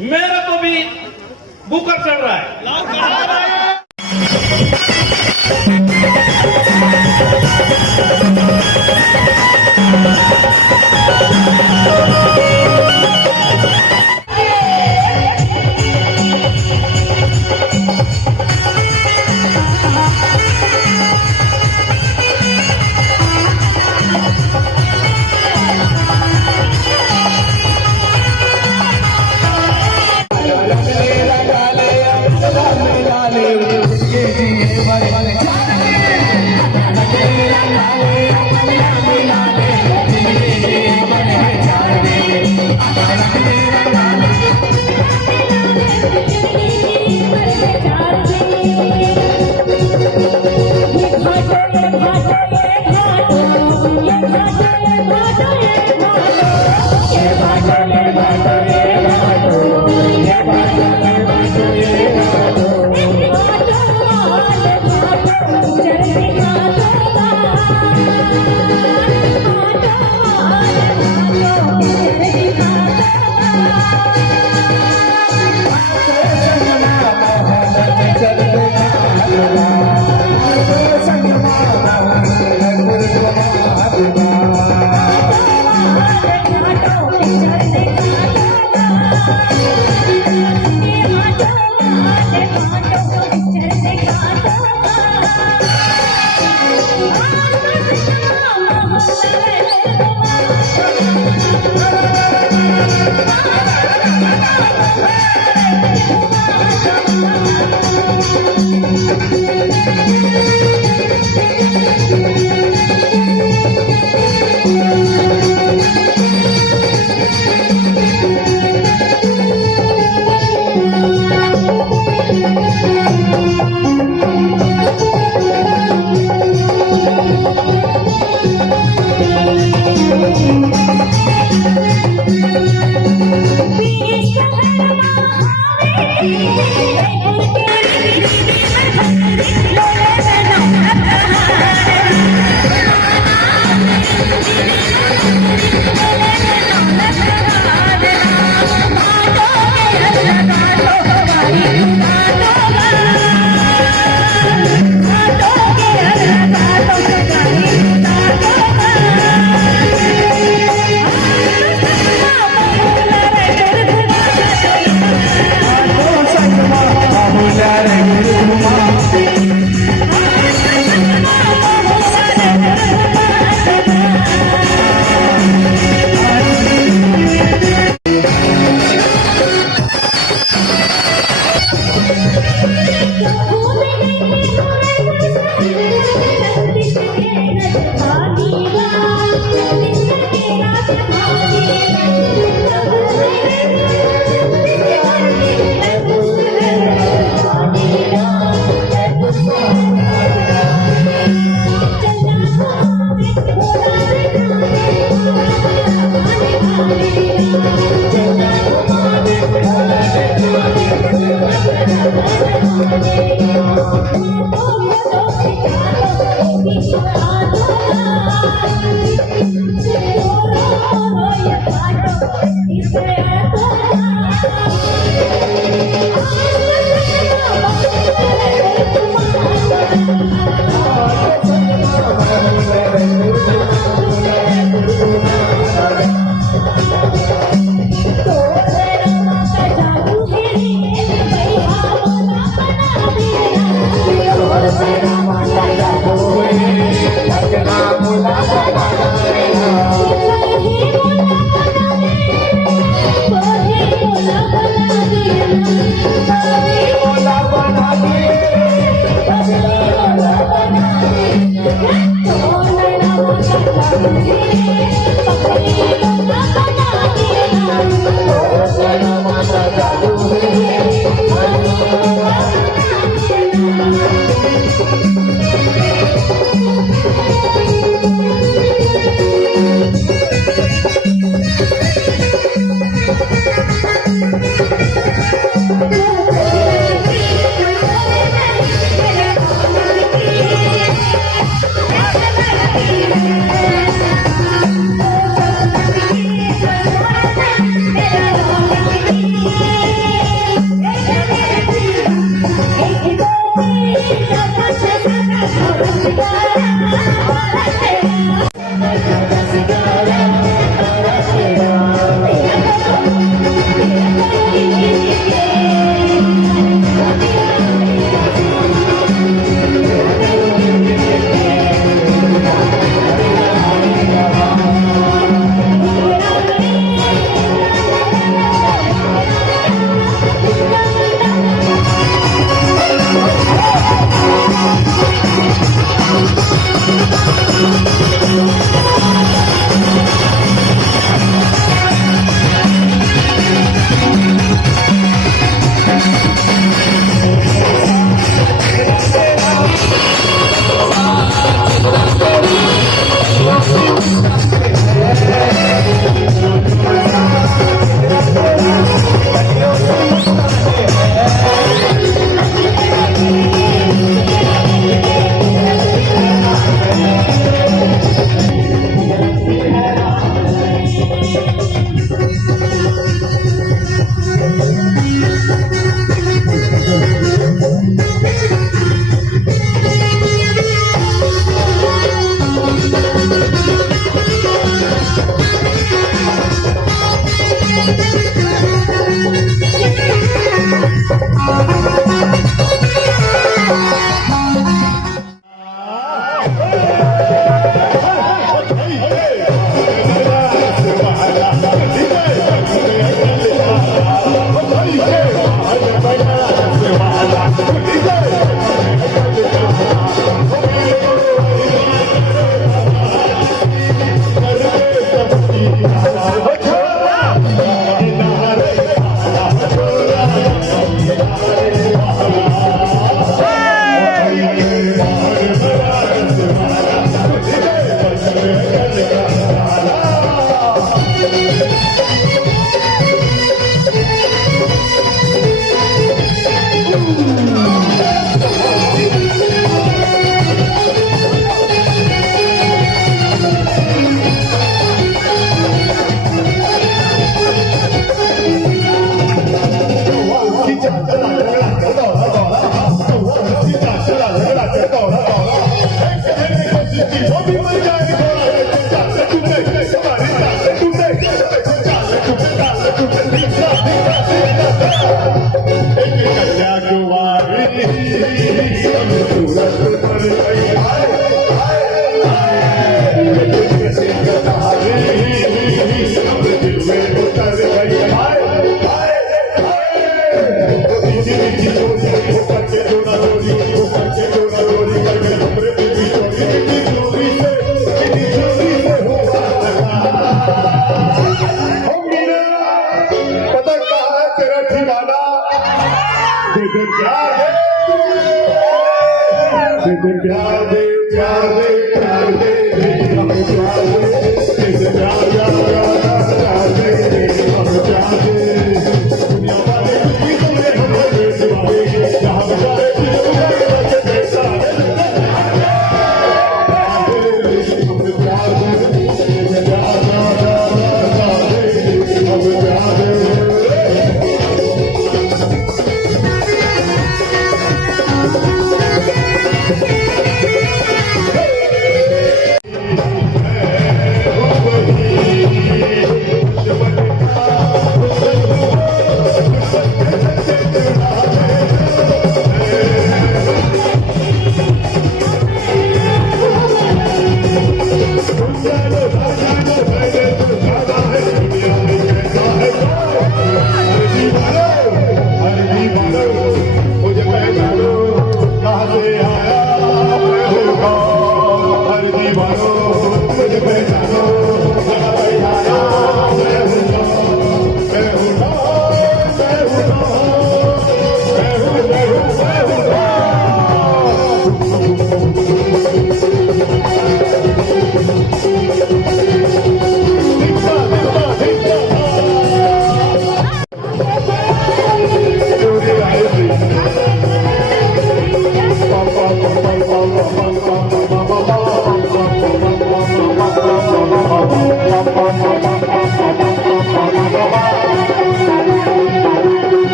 मेरे को भी बुकर चढ़ रहा है।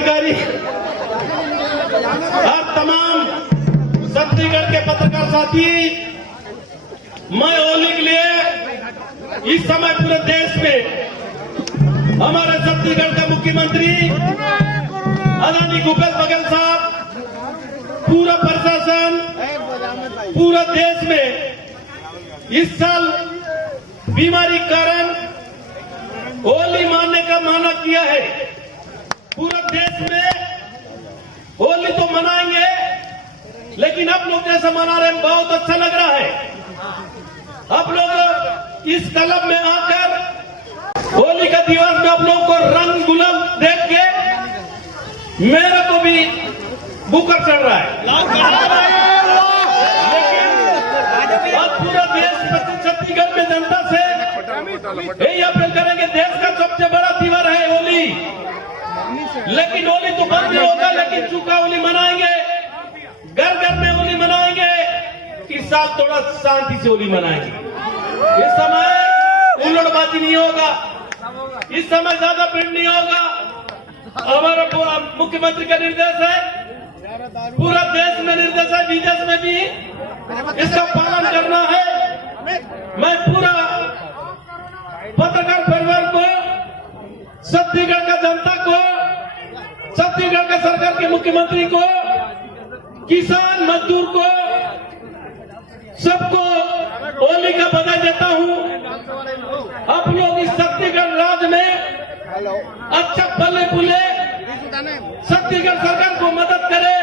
पदाधिकारी और तमाम छत्तीसगढ़ के पत्रकार साथी, मैं होली के लिए इस समय पूरे देश में हमारे छत्तीसगढ़ का मुख्यमंत्री आदरणीय भूपेश बघेल साहब, पूरा प्रशासन, पूरा देश में इस साल बीमारी के कारण होली मानने का माना किया है। पूरा देश में होली तो मनाएंगे, लेकिन आप लोग जैसा मना रहे हैं बहुत अच्छा लग रहा है। आप लोग इस क्लब में आकर होली का दिवस में आप लोगों को रंग गुलाल देख के मेरे को भी बुकर चढ़ रहा है। लेकिन आज पूरा देश छत्तीसगढ़ में जनता से यही अपील करेंगे, देश का सबसे बड़ा त्योहार है होली, लेकिन होली तो बंद नहीं होगा, लेकिन चूका होली मनाएंगे, घर घर में होली मनाएंगे। इस साल थोड़ा शांति से होली मनाएंगे। इस समय हुल्लड़बाजी नहीं होगा, इस समय ज्यादा भीड़ नहीं होगा। हमारा मुख्यमंत्री का निर्देश है, पूरा देश में निर्देश है, विदेश में भी इसका पालन करना है। मैं पूरा पत्रकार परिवार को, छत्तीसगढ़ का जनता को, छत्तीसगढ़ का सरकार के मुख्यमंत्री को, किसान मजदूर को, सबको होली का बधाई देता हूं। आप लोग इस छत्तीसगढ़ राज्य में अच्छा पले फूले, छत्तीसगढ़ सरकार को मदद करे।